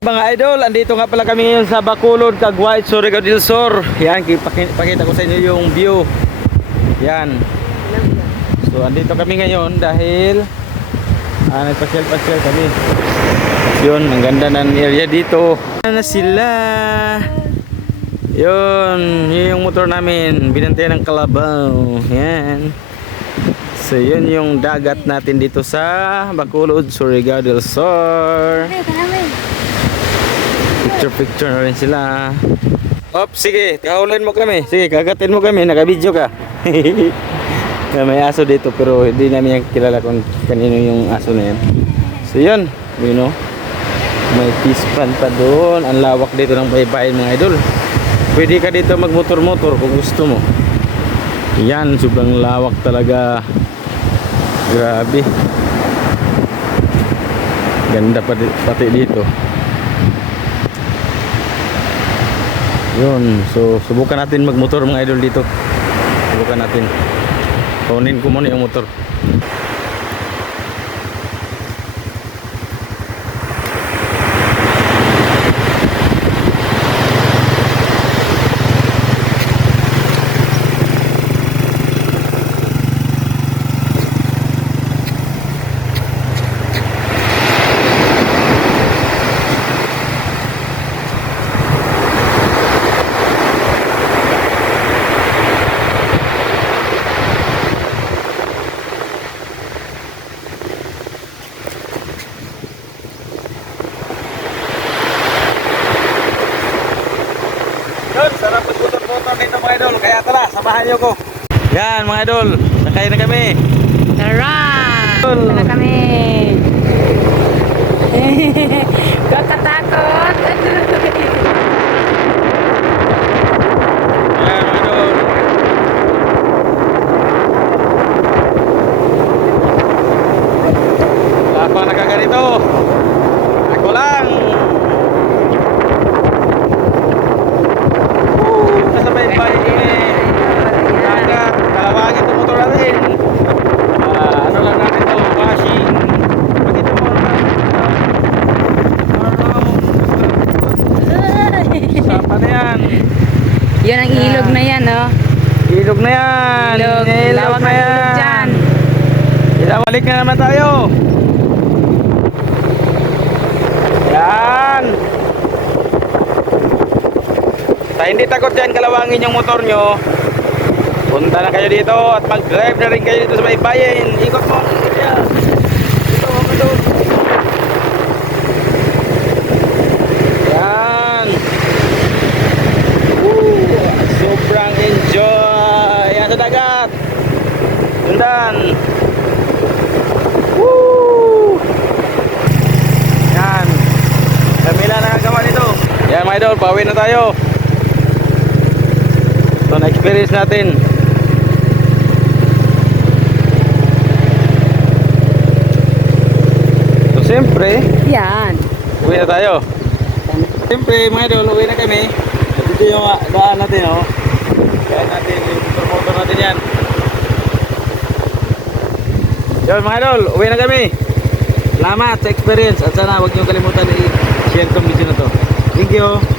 Mga idol, andito nga pala kami ngayon sa Bacolod, Caguay, Surigao del Sur. Yan, pakita ko sa inyo yung view. Yan. So, andito kami ngayon dahil nagpasyal-pasyal kami. Yun, ang ganda ng area dito. Ano na sila? Yun, yung motor namin, binantayan ng kalabaw. Yan. So, yun yung dagat natin dito sa Bacolod, Surigao del Sur. Picture na rin sila. Op, sige, kahulin mo kami. Sige, kagatin mo kami, nakabidyo ka. May aso dito pero hindi namin kilala kung kanino yung aso na yan. So yun, you know, may fish pond pa doon. Ang lawak dito ng baybayin mga idol. Pwede ka dito magmotor-motor kung gusto mo. Yan, sobrang lawak talaga. Grabe. Ganda pati dito. Yun, so subukan natin magmotor mga idol dito. Subukan natin. Kunin ko muna yung motor. Sarap magmotor-motor dito mga idol. Kaya tara, samahan niyo ko. Yan mga idol, sakay na kami. Tara! Sakay na kami. Kakatakot. Yan mga idol. Wala pa nakaganito. Ako lang. Sabay ini dagat, kalawangin itong motor natin. Ano lang natin ito, washing. Pakita mo sapa na yan. Yan ang ilog na yan, oh. Ilog na yan. Ilog. Lawak na ilog dyan. Balik na naman tayo. Yan. Sa hindi takot dyan kalawangin yung motor nyo, punta na kayo dito at mag-drive na rin kayo dito sa baybayin. Ikot mo. Yan. Dito. Yan. Sobrang enjoy. Yan sa dagat. Sundan. Yan. Kami lang nakagawa nito. Yan mga idol, pauwi na tayo. So na-experience natin. So siyempre, Yan. uwi na tayo. Siyempre mga idol, uwi na kami. At ito yung daan natin, oh. Daan natin, yung motor natin yan. Yun mga idol, uwi na kami. Salamat sa experience. At sana huwag niyo kalimutan i-share itong video na to. Thank you.